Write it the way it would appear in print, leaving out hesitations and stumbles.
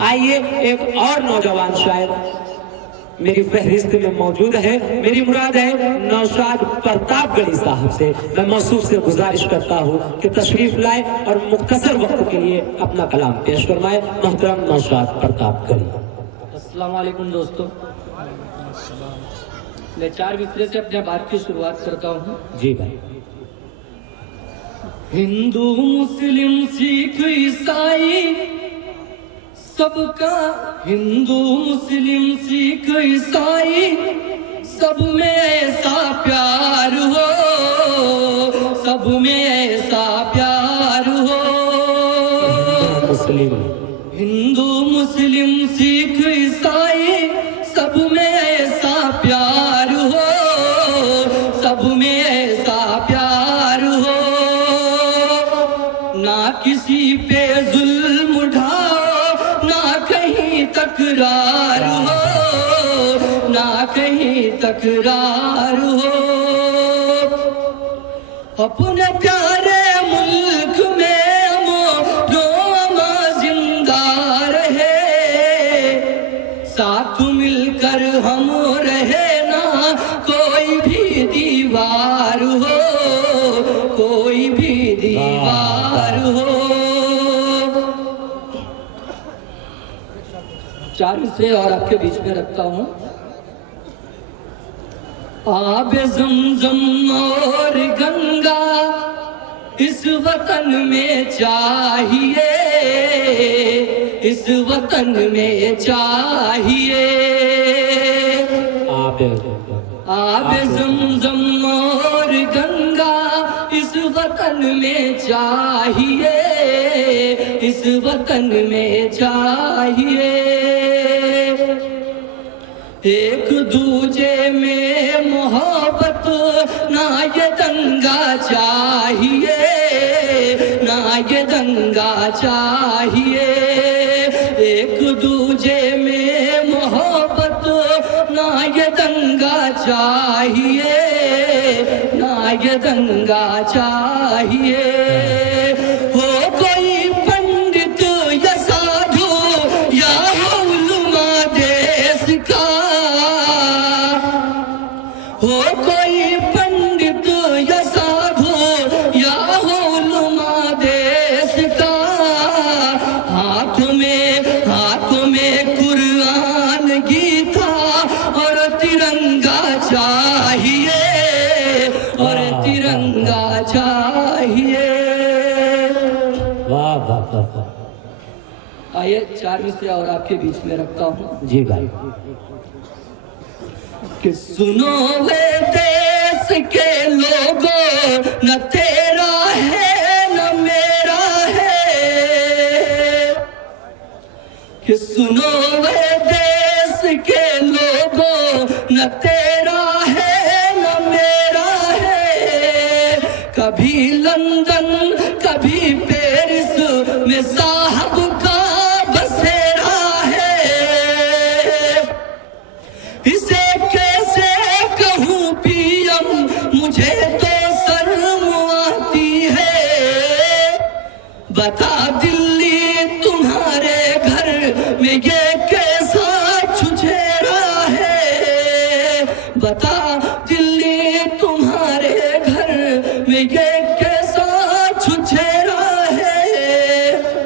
आइए एक और नौजवान शायर मेरी फहरिस्त में मौजूद है। मेरी मुराद है नौशाद प्रतापगढ़ी साहब से। मैं मौसूफ से गुजारिश करता हूँ कि तशरीफ लाए और मुख्तसर वक्त के लिए अपना कलाम पेश फरमाए। मोहतरम नौशाद प्रतापगढ़ी। अस्सलाम वालेकुम दोस्तों, मैं 4 मिसरे से अपने बात की शुरुआत करता हूँ। जी भाई। हिंदू मुस्लिम सिख ईसाई सबका, हिंदू मुस्लिम सिख ईसाई सब में ऐसा प्यार हो, सब में ऐसा प्यार हो। हिंदू मुस्लिम सिख ईसाई सब में ऐसा प्यार हो, सब में ऐसा प्यार हो। ना किसी पे जुल्म ढाओ, ना कहीं तकरार हो, ना कहीं तकरार हो। अपने प्यारे मुल्क में जो जिंदा रहे, साथ मिलकर हम रहे, ना कोई भी दीवार हो, कोई भी दीवार हो। 4 से और आपके बीच में रखता हूँ। आबे ज़मज़म और गंगा इस वतन में चाहिए, इस वतन में चाहिए। आबे ज़मज़म और गंगा इस वतन में चाहिए, इस वतन में चाहिए। एक दूजे में मोहब्बत ना ये दंगा चाहिए, ना ये दंगा चाहिए। एक दूजे में मोहब्बत ना ये दंगा चाहिए, ना ये दंगा चाहिए। हो कोई पंडित या साधु या उलमा देश का, हो कोई पंडित या साधु या उलमा देश का, हाथ में कुरान गीता और तिरंगा चाहिए, और तिरंगा चाहिए। वाह वाह वाह। आइए 4 मिसरे और आपके बीच में रखता हूँ। जी भाई। कि सुनो वे देश के लोगों, न तेरा है न मेरा है। कि सुनो वे देश के लोगों, न तेरा है न मेरा है। कभी लंदन कभी पेरिस में साहब का बसेरा है। इसे कैसे कहूँ पीएम, मुझे तो शर्म आती है। बता दिल्ली तुम्हारे घर में ये कैसा छुछेरा है। बता दिल्ली तुम्हारे घर में ये